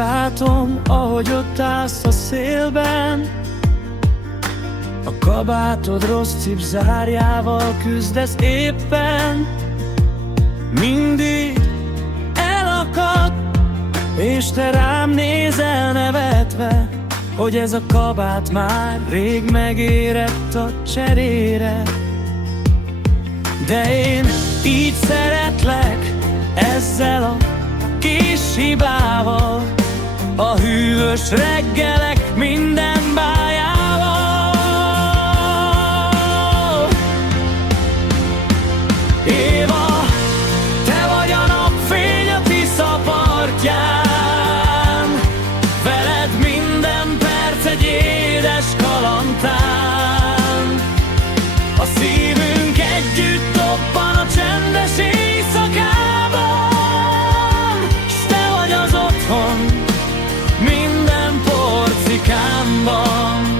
látom, ahogy ott állsz a szélben. A kabátod rossz cipzárjával küzdesz éppen. Mindig elakad, és te rám nézel nevetve, hogy ez a kabát már rég megérett a cserére. De én így szeretlek, ezzel a kis hibával, a hűvös reggelek minden bájával. Éva, te vagy a napfény a Tisza partján, veled minden perc egy édes kalandtán. A szívünk együtt dobban a csendes éjszakában, s te vagy az otthon minden porcikámban.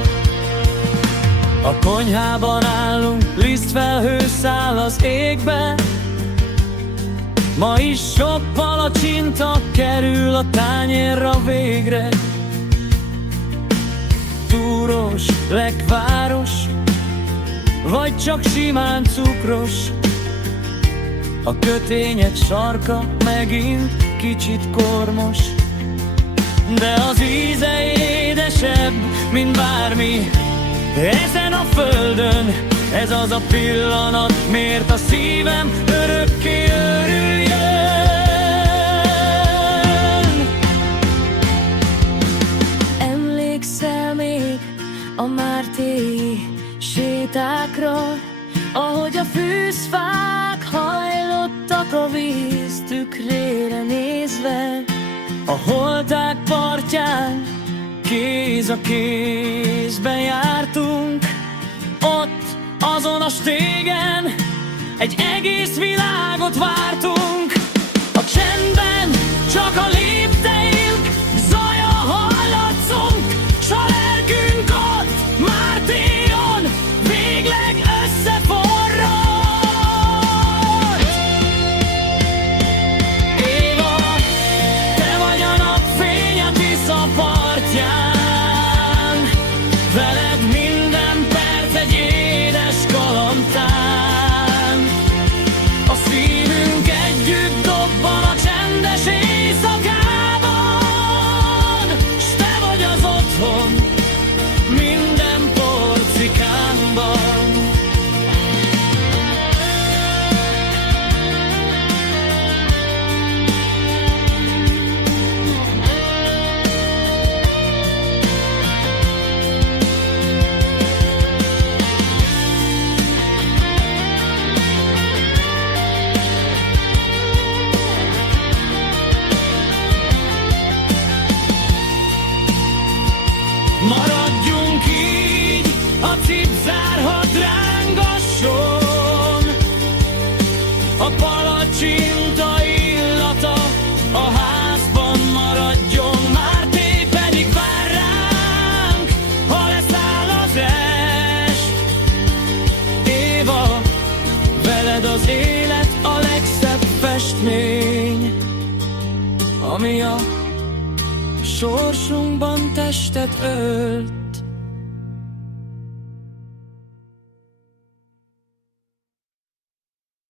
A konyhában állunk, lisztfelhő száll az égbe. Ma is sok palacsinta kerül a tányérra végre. Túros, lekváros, vagy csak simán cukros, a kötényed sarka megint kicsit kormos. De az íze édesebb, mint bármi ezen a földön. Ez az a pillanat, miért a szívem örökké örüljön. Emlékszel még a mártéri sétákra, ahogy a fűzfák hajlottak a víz tükrére nézve? A holták partján kéz a kézben jártunk, ott azon a stégen egy egész világot vártunk. A csendben csak a lépteink zaja hallatszunk, s a lelkünk ott Mártéron végleg összeforrott. Éva, te vagy a napfény a Tisza partján, veled minden perc egy édes kalandtán. A szívünk együtt dobban a csendes éjszakában, s te vagy az otthon minden porcikámban. Maradjunk így, a cipzár hadd rángasson, a palacsinta illata a házban maradjon. Márté pedig vár ránk, ha leszáll az est. Éva, veled az élet a legszebb festmény, ami a sorsunkban testet ölt.